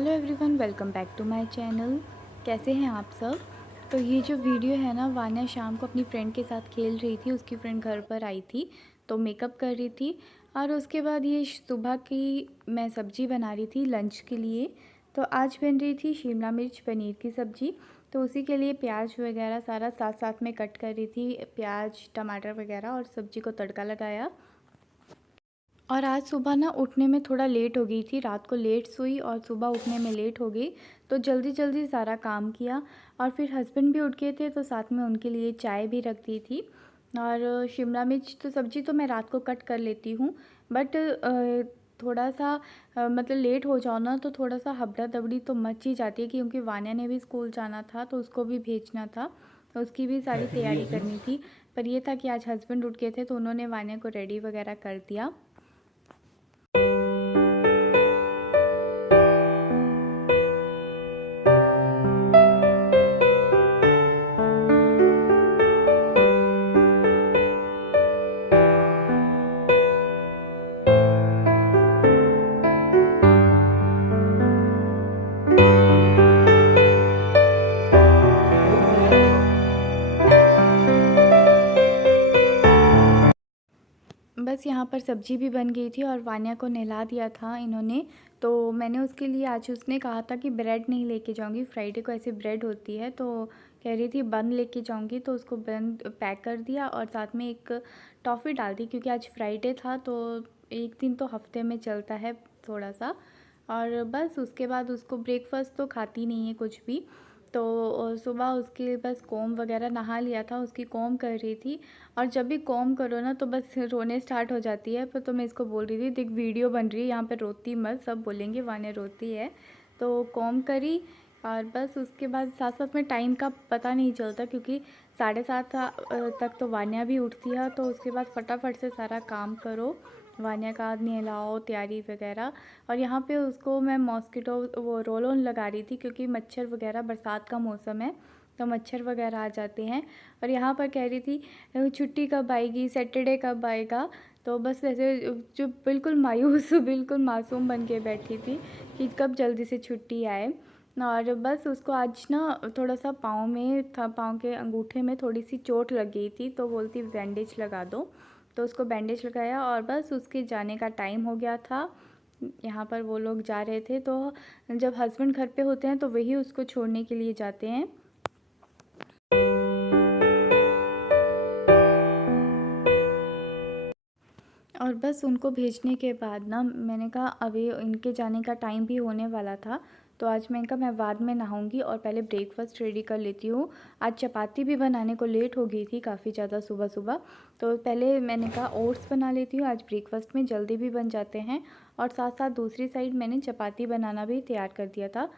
Hello everyone, welcome back to my channel. कैसे हैं आप सब। तो ये जो वीडियो है ना, वान्या शाम को अपनी फ्रेंड के साथ खेल रही थी। उसकी फ्रेंड घर पर आई थी तो मेकअप कर रही थी। और उसके बाद ये सुबह की मैं सब्ज़ी बना रही थी लंच के लिए। तो आज बन रही थी शिमला मिर्च पनीर की सब्ज़ी। तो उसी के लिए प्याज वगैरह सारा साथ साथ में कट कर रही थी, प्याज टमाटर वगैरह, और सब्ज़ी को तड़का लगाया। और आज सुबह ना उठने में थोड़ा लेट हो गई थी, रात को लेट सोई और सुबह उठने में लेट हो गई। तो जल्दी जल्दी सारा काम किया। और फिर हस्बैंड भी उठ गए थे तो साथ में उनके लिए चाय भी रख दी थी। और शिमला मिर्च तो सब्ज़ी तो मैं रात को कट कर लेती हूँ, बट थोड़ा सा मतलब लेट हो जाओ ना तो थोड़ा सा हबड़ा दबड़ी तो मच ही जाती है, क्योंकि वान्या ने भी स्कूल जाना था तो उसको भी भेजना था, तो उसकी भी सारी तैयारी करनी थी। पर ये था कि आज हस्बैंड उठ गए थे तो उन्होंने वान्या को रेडी वगैरह कर दिया। बस यहाँ पर सब्ज़ी भी बन गई थी और वान्या को नहला दिया था इन्होंने। तो मैंने उसके लिए, आज उसने कहा था कि ब्रेड नहीं लेके जाऊँगी, फ्राइडे को ऐसे ब्रेड होती है, तो कह रही थी बन लेके जाऊँगी, तो उसको बन पैक कर दिया और साथ में एक टॉफ़ी डाल दी, क्योंकि आज फ्राइडे था तो एक दिन तो हफ्ते में चलता है थोड़ा सा। और बस उसके बाद उसको ब्रेकफास्ट तो खाती नहीं है कुछ भी। तो सुबह उसके बस कोम वगैरह नहा लिया था, उसकी कोम कर रही थी। और जब भी कोम करो ना तो बस रोने स्टार्ट हो जाती है। पर तो मैं इसको बोल रही थी देख वीडियो बन रही है, यहाँ पे रोती मत, सब बोलेंगे वान्या रोती है। तो कोम करी और बस उसके बाद साथ साथ में टाइम का पता नहीं चलता, क्योंकि 7:30 तक तो वान्या भी उठती है। तो उसके बाद फटाफट से सारा काम करो, वान्या का नहलाओ, तैयारी वगैरह। और यहाँ पे उसको मैं मॉस्किटो वो रोल ऑन लगा रही थी, क्योंकि मच्छर वगैरह, बरसात का मौसम है तो मच्छर वगैरह आ जाते हैं। और यहाँ पर कह रही थी छुट्टी कब आएगी, सैटरडे कब आएगा। तो बस ऐसे जो बिल्कुल मायूस बिल्कुल मासूम बन के बैठी थी कि कब जल्दी से छुट्टी आए। और बस उसको आज ना थोड़ा सा पाँव में था, पाँव के अंगूठे में थोड़ी सी चोट लग गई थी, तो बोलती बैंडेज लगा दो। तो उसको बैंडेज लगाया और बस उसके जाने का टाइम हो गया था। यहाँ पर वो लोग जा रहे थे, तो जब हस्बैंड घर पे होते हैं तो वही उसको छोड़ने के लिए जाते हैं। और बस उनको भेजने के बाद ना मैंने कहा अभी इनके जाने का टाइम भी होने वाला था, तो आज मैंने कहा मैं बाद में नहाऊंगी और पहले ब्रेकफास्ट रेडी कर लेती हूँ। आज चपाती भी बनाने को लेट हो गई थी काफ़ी ज़्यादा सुबह सुबह, तो पहले मैंने कहा ओट्स बना लेती हूँ, आज ब्रेकफास्ट में जल्दी भी बन जाते हैं। और साथ साथ दूसरी साइड मैंने चपाती बनाना भी तैयार कर दिया था।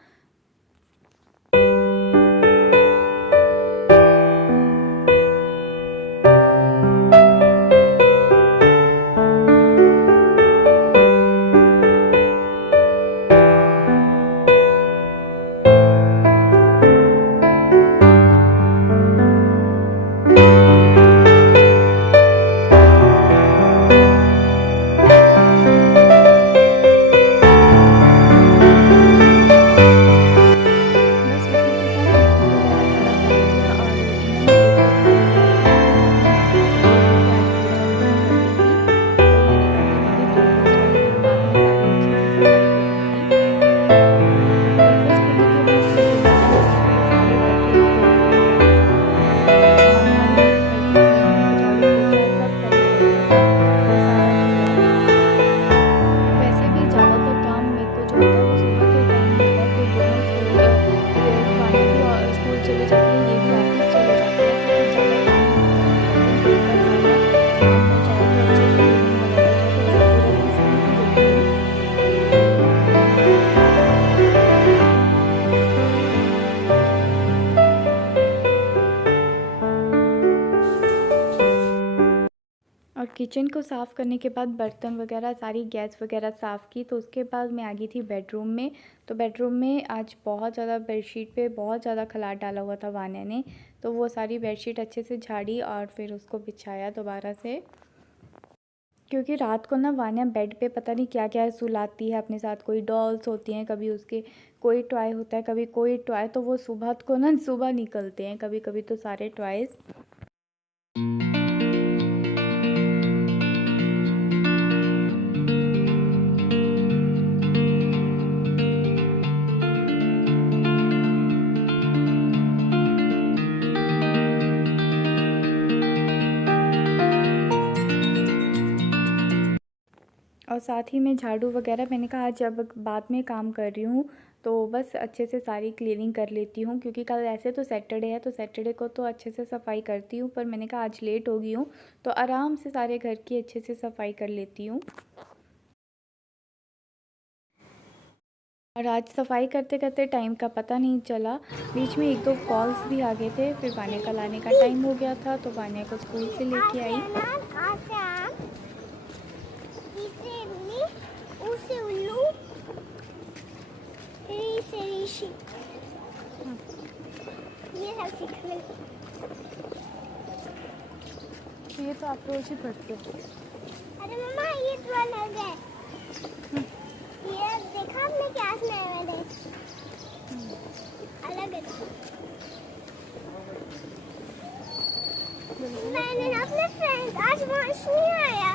बस उसी के साथ टिफ़िन वगैरह सारा पैक किया और इन्होंने ब्रेकफास्ट कर लिया था। इनके साथ में मैं भी कर ली थी, आज पूजा भी नहीं कर रही थी। तो मैंने कहा कि मैं भी ब्रेकफास्ट कर लूँ, बाद में सारी अच्छे से सफाई कर लूँगी। और ब्रेकफास्ट करने के बाद फिर सुबह के लिए सारे बर्तन वगैरह सारा साफ़ किया और सारे घर का क्लीनिंग, झाड़ू पोछा सब करना रहता था, तो सारा किया। वैसे भी ज़्यादातर काम मेरे को जो होता है वो सुबह के टाइम ही होता है। फिर दोनों स्कूल ये वान्या भी स्कूल चले जाती है, ये भी ऑफिस चले जाते हैं, तो फिर ज़्यादा टाइम नहीं होता। तो मैं भी देर तक सारा काम हो जाए तो अच्छे से क्लीनिंग वगैरह हो जाए तो फिर पूरा दिन फ्री भी होती हूँ। और किचन को साफ़ करने के बाद बर्तन वगैरह सारी गैस वगैरह साफ़ की, तो उसके बाद मैं आ गई थी बेडरूम में। तो बेडरूम में आज बहुत ज़्यादा बेडशीट पे बहुत ज़्यादा खलार डाला हुआ था वान्या ने, तो वो सारी बेडशीट अच्छे से झाड़ी और फिर उसको बिछाया दोबारा से, क्योंकि रात को ना वान्या बेड पे पता नहीं क्या क्या सुलाती है अपने साथ। कोई डॉल्स होती हैं, कभी उसके कोई टॉय होता है, कभी कोई टॉय, तो वो सुबह को ना सुबह निकलते हैं कभी कभी तो सारे टॉयज़। और साथ ही में झाड़ू वगैरह मैंने कहा आज जब बाद में काम कर रही हूँ तो बस अच्छे से सारी क्लीनिंग कर लेती हूँ, क्योंकि कल ऐसे तो सैटरडे है तो सैटरडे को तो अच्छे से सफाई करती हूँ, पर मैंने कहा आज लेट हो गई हूँ तो आराम से सारे घर की अच्छे से सफाई कर लेती हूँ। और आज सफाई करते करते टाइम का पता नहीं चला, बीच में एक दो कॉल्स भी आ गए थे। फिर वान्या का लाने का टाइम हो गया था तो वान्या को स्कूल से लेके आई। ये तो आप रोज ही पढ़ते हो। अरे मम्मा ये तो अलग है। ये देखा आपने क्लास में मैंने अलग है। मैंने ना अपने फ्रेंड आज वॉश नहीं आया।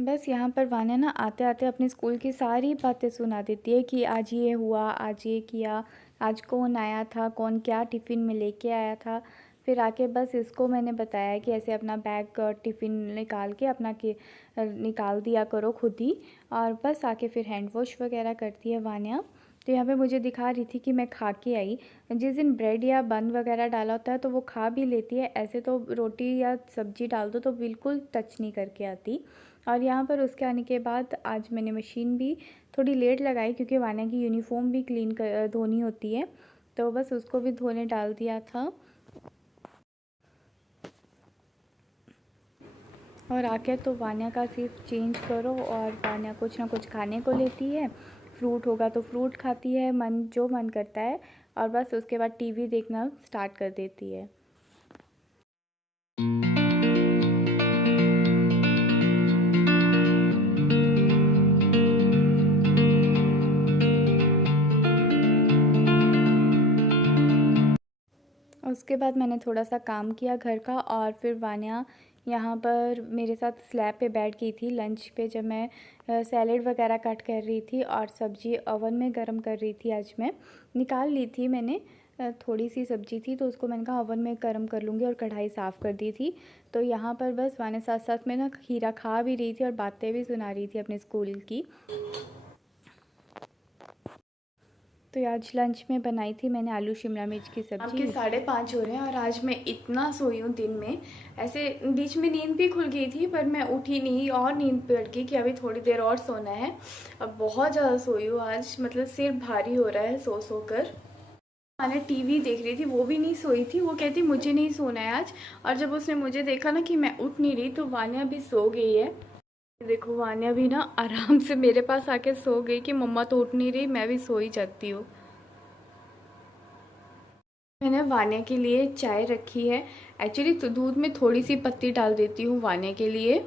बस यहाँ पर वान्या ना आते आते अपने स्कूल की सारी बातें सुना देती है कि आज ये हुआ, आज ये किया, आज कौन आया था, कौन क्या टिफ़िन में लेके आया था। फिर आके बस इसको मैंने बताया कि ऐसे अपना बैग टिफ़िन निकाल के अपना के निकाल दिया करो खुद ही। और बस आके फिर हैंड वॉश वगैरह करती है वान्या। तो यहाँ पे मुझे दिखा रही थी कि मैं खा के आई। जिस दिन ब्रेड या बन वगैरह डाला होता है तो वो खा भी लेती है, ऐसे तो रोटी या सब्ज़ी डाल दो तो बिल्कुल टच नहीं करके आती। और यहाँ पर उसके आने के बाद आज मैंने मशीन भी थोड़ी लेट लगाई, क्योंकि वान्या की यूनिफ़ॉर्म भी धोनी होती है, तो बस उसको भी धोने डाल दिया था। और आके तो वान्या का सिर्फ चेंज करो और वान्या कुछ ना कुछ खाने को लेती है। फ्रूट होगा तो फ्रूट खाती है, जो मन करता है, और बस उसके बाद टीवी देखना स्टार्ट कर देती है। उसके बाद मैंने थोड़ा सा काम किया घर का, और फिर वान्या यहाँ पर मेरे साथ स्लैब पे बैठ गई थी लंच पे, जब मैं सैलेड वगैरह कट कर रही थी और सब्ज़ी ओवन में गर्म कर रही थी। आज मैं निकाल ली थी, मैंने थोड़ी सी सब्ज़ी थी तो उसको मैंने कहा ओवन में गर्म कर लूँगी, और कढ़ाई साफ़ कर दी थी। तो यहाँ पर बस वान्या साथ साथ में ना खीरा खा भी रही थी और बातें भी सुना रही थी अपने स्कूल की। तो आज लंच में बनाई थी मैंने आलू शिमला मिर्च की सब्ज़ी। आपके 5:30 हो रहे हैं और आज मैं इतना सोई हूँ दिन में। ऐसे बीच में नींद भी खुल गई थी पर मैं उठी नहीं और नींद पड़ गई कि अभी थोड़ी देर और सोना है। अब बहुत ज़्यादा सोई हूँ आज, मतलब सिर भारी हो रहा है सो सो कर। मैंने टीवी देख रही थी, वो भी नहीं सोई थी, वो कहती मुझे नहीं सोना है आज। और जब उसने मुझे देखा ना कि मैं उठ नहीं रही तो वान्या भी सो गई है। देखो वान्या भी ना आराम से मेरे पास आके सो गई कि मम्मा तो उठ नहीं रही, मैं भी सो ही जाती हूँ। मैंने वान्या के लिए चाय रखी है। एक्चुअली तो दूध में थोड़ी सी पत्ती डाल देती हूँ वान्या के लिए।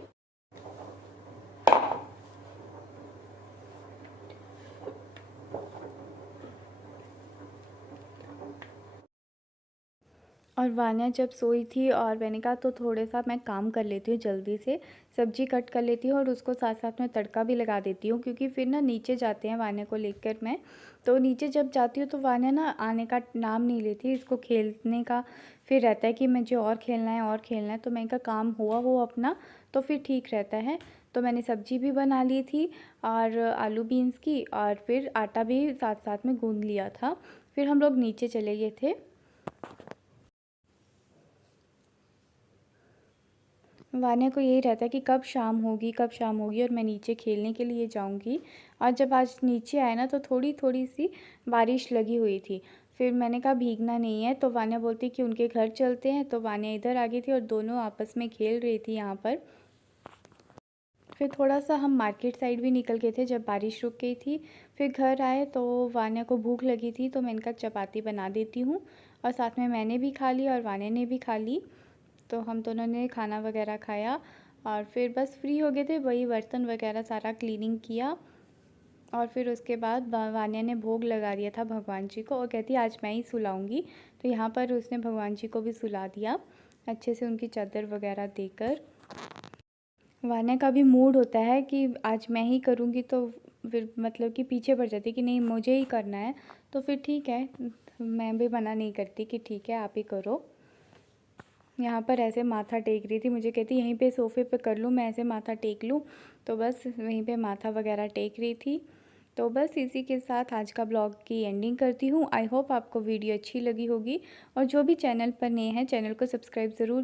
और वान्या जब सोई थी और मैंने कहा तो थोड़ा सा मैं काम कर लेती हूँ, जल्दी से सब्जी कट कर लेती हूँ और उसको साथ साथ में तड़का भी लगा देती हूँ, क्योंकि फिर ना नीचे जाते हैं वान्या को लेकर मैं। तो नीचे जब जाती हूँ तो वान्या ना आने का नाम नहीं लेती, इसको खेलने का फिर रहता है कि मुझे और खेलना है और खेलना है। तो मैंने कहा काम हुआ हो अपना तो फिर ठीक रहता है। तो मैंने सब्जी भी बना ली थी और आलू बीन्स की, और फिर आटा भी साथ साथ में गूँध लिया था। फिर हम लोग नीचे चले गए थे। वान्या को यही रहता है कि कब शाम होगी, कब शाम होगी और मैं नीचे खेलने के लिए जाऊंगी। और जब आज नीचे आए ना तो थोड़ी थोड़ी सी बारिश लगी हुई थी। फिर मैंने कहा भीगना नहीं है, तो वान्या बोलती कि उनके घर चलते हैं। तो वान्या इधर आ गई थी और दोनों आपस में खेल रही थी यहाँ पर। फिर थोड़ा सा हम मार्केट साइड भी निकल गए थे जब बारिश रुक गई थी। फिर घर आए तो वान्या को भूख लगी थी तो मैंने कहा चपाती बना देती हूँ, और साथ में मैंने भी खा ली और वान्या ने भी खा ली। तो हम दोनों ने खाना वगैरह खाया और फिर बस फ्री हो गए थे, वही बर्तन वगैरह सारा क्लीनिंग किया। और फिर उसके बाद वान्या ने भोग लगा दिया था भगवान जी को और कहती आज मैं ही सुलाऊंगी। तो यहाँ पर उसने भगवान जी को भी सुला दिया अच्छे से, उनकी चादर वगैरह देकर। वान्या का भी मूड होता है कि आज मैं ही करूँगी, तो फिर मतलब कि पीछे पड़ जाती कि नहीं मुझे ही करना है। तो फिर ठीक है, मैं भी मना नहीं करती कि ठीक है आप ही करो। यहाँ पर ऐसे माथा टेक रही थी, मुझे कहती यहीं पे सोफ़े पे कर लूँ, मैं ऐसे माथा टेक लूँ। तो बस वहीं पे माथा वगैरह टेक रही थी। तो बस इसी के साथ आज का ब्लॉग की एंडिंग करती हूँ। आई होप आपको वीडियो अच्छी लगी होगी और जो भी चैनल पर नए हैं चैनल को सब्सक्राइब ज़रूर